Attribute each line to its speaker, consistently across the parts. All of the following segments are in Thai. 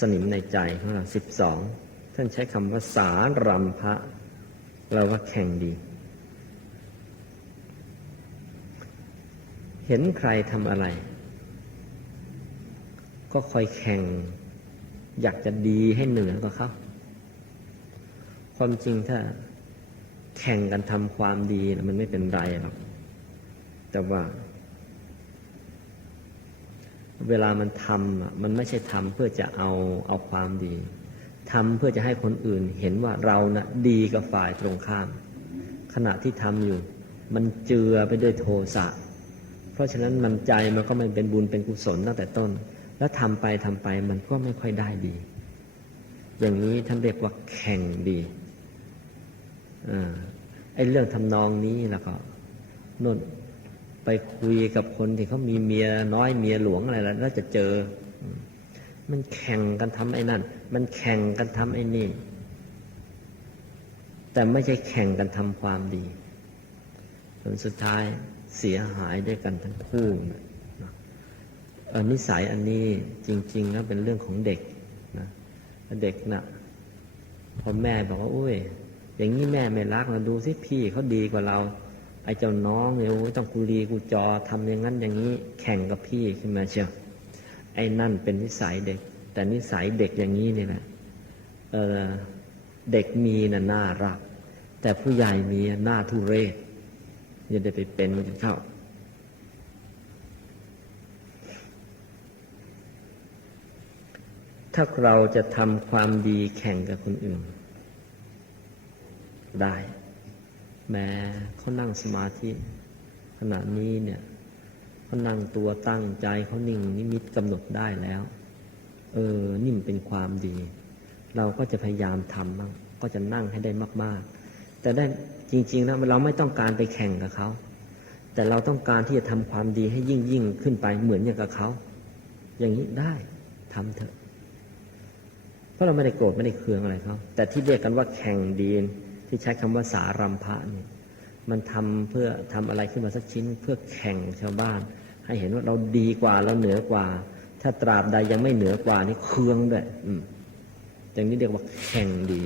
Speaker 1: สนิมในใจของเราสิบสองท่านใช้คำว่าสารัมภะเราว่าแข่งดี เห็นใครทำอะไร ก็คอยแข่ง อยากจะดีให้เหนือกว่าเขาความจริงถ้าแข่งกันทำความดีนะมันไม่เป็นไรหรอกแต่ว่า เวลามันทำมันไม่ใช่ทำเพื่อจะเอาเอาความดีทำเพื่อจะให้คนอื่นเห็นว่าเรานะ่ะดีกับฝ่ายตรงข้าม ขณะที่ทำอยู่ มันเจือไปด้วยโทสะเพราะฉะนั้นมันใจมันก็ไม่เป็นบุญเป็นกุศลตั้งแต่ต้น แล้วทำไปทำไปมันก็ไม่ค่อยได้ดี อย่างนี้ท่านเรียกว่าแข่งดีอ่าไอ้เรื่องทำนองนี้แล้วก็นน ไปคุยกับคนที่เขามีเมียน้อยเมียหลวงอะไรแล้วแล้วจะเจอ มันแข่งกันทำไอ้นั่น มันแข่งกันทำไอ้นี่ แต่ไม่ใช่แข่งกันทำความดีผลสุดท้ายเสียหายด้วยกันทั้งคู่นิสัยอันนี้จริงๆแล้วเป็นเรื่องของเด็กนะเด็กนะ่ะพอแม่บอกว่าอุ้ยอย่างนี้แม่ไม่รักเราดูสิพี่เขาดีกว่าเรา ไอ้เจ้าน้องเนี่ยโอ้ยต้องกูรีกูจอทำอย่างนั้นอย่างนี้แข่งกับพี่ขึ้นมาเชียวไอ้นั่นเป็นนิสัยเด็ก แต่นิสัยเด็กอย่างนี้เนี่แหละเออเด็กมีน่ะน่ารัก แต่ผู้ใหญ่มีน่ะน่าทุเรศอย่าได้ไปเป็นกันเข้าถ้าเราจะทำความดีแข่งกับคนอื่น ได้ แม้เขานั่งสมาธิขณะนี้เนี่ยเขานั่งตัวตั้งใจเขานิ่งนิมิตกำหนดได้แล้ว เออนี่มันเป็นความดี เราก็จะพยายามทำบ้างก็จะนั่งให้ได้มาก ๆ แต่ได้จริงๆนะเราไม่ต้องการไปแข่งกับเขา แต่เราต้องการที่จะทำความดีให้ยิ่งยิ่งขึ้นไปเหมือนอย่างกับเขา อย่างนี้ได้ทำเถอะ เพราะเราไม่ได้โกรธไม่ได้เคืองอะไรเขาแต่ที่เรียกกันว่าแข่งดีน ที่ใช้คำว่าสารัมภะเนี่ยมันทำเพื่อทำอะไรขึ้นมาสักชิ้น เพื่อแข่งชาวบ้าน ให้เห็นว่าเราดีกว่าเราเหนือกว่า ถ้าตราบใดยังไม่เหนือกว่านี่เคืองด้วยอืมอย่างนี้เรียกว่าแข่งดี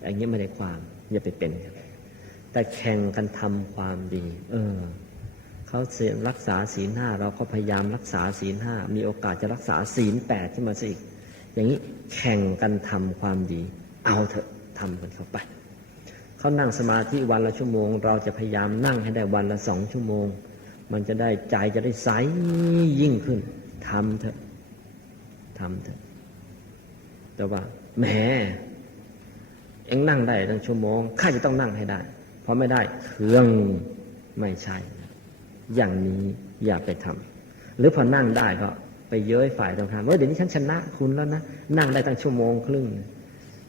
Speaker 1: อย่างนี้ไม่ได้ความอย่าไปเป็นครับแต่แข่งกันทำความดี เออเขาเสียรักษาศีลห้าเราก็พยายามรักษาศีลห้ามีโอกาสจะรักษาศีลแปดขึ้นมาซะอีก อย่างนี้แข่งกันทำความดี เอาเถอะทำกันเข้าไป เขานั่งสมาธิวันละชั่วโมง เราจะพยายามนั่งให้ได้วันละสองชั่วโมง มันจะได้ใจจะได้ใสยิ่งขึ้นทำเถอะทำเถอะแต่ว่าแหมเอ็งนั่งได้ตั้งชั่วโมงข้าจะต้องนั่งให้ได้ เพราะไม่ได้เครื่องไม่ใช่ อย่างนี้อย่าไปทำหรือพอนั่งได้ก็ไปเย้ยฝ่ายตรงข้ามว่าเดี๋ยวนี้ฉันชนะคุณแล้วนะ นั่งได้ตั้งชั่วโมงครึ่ง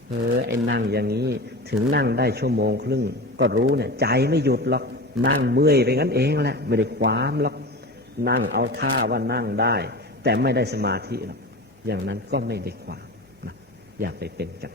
Speaker 1: เออไอ้นั่งอย่างนี้ถึงนั่งได้ชั่วโมงครึ่ง ก็รู้เนี่ย ใจไม่หยุดหรอกนั่งเมื่อยไปงั้นเองแหละไม่ได้ความหรอกนั่งเอาท่าว่านั่งได้ แต่ไม่ได้สมาธิหรอกอย่างนั้นก็ไม่ได้ความนะอย่าไปเป็นกัน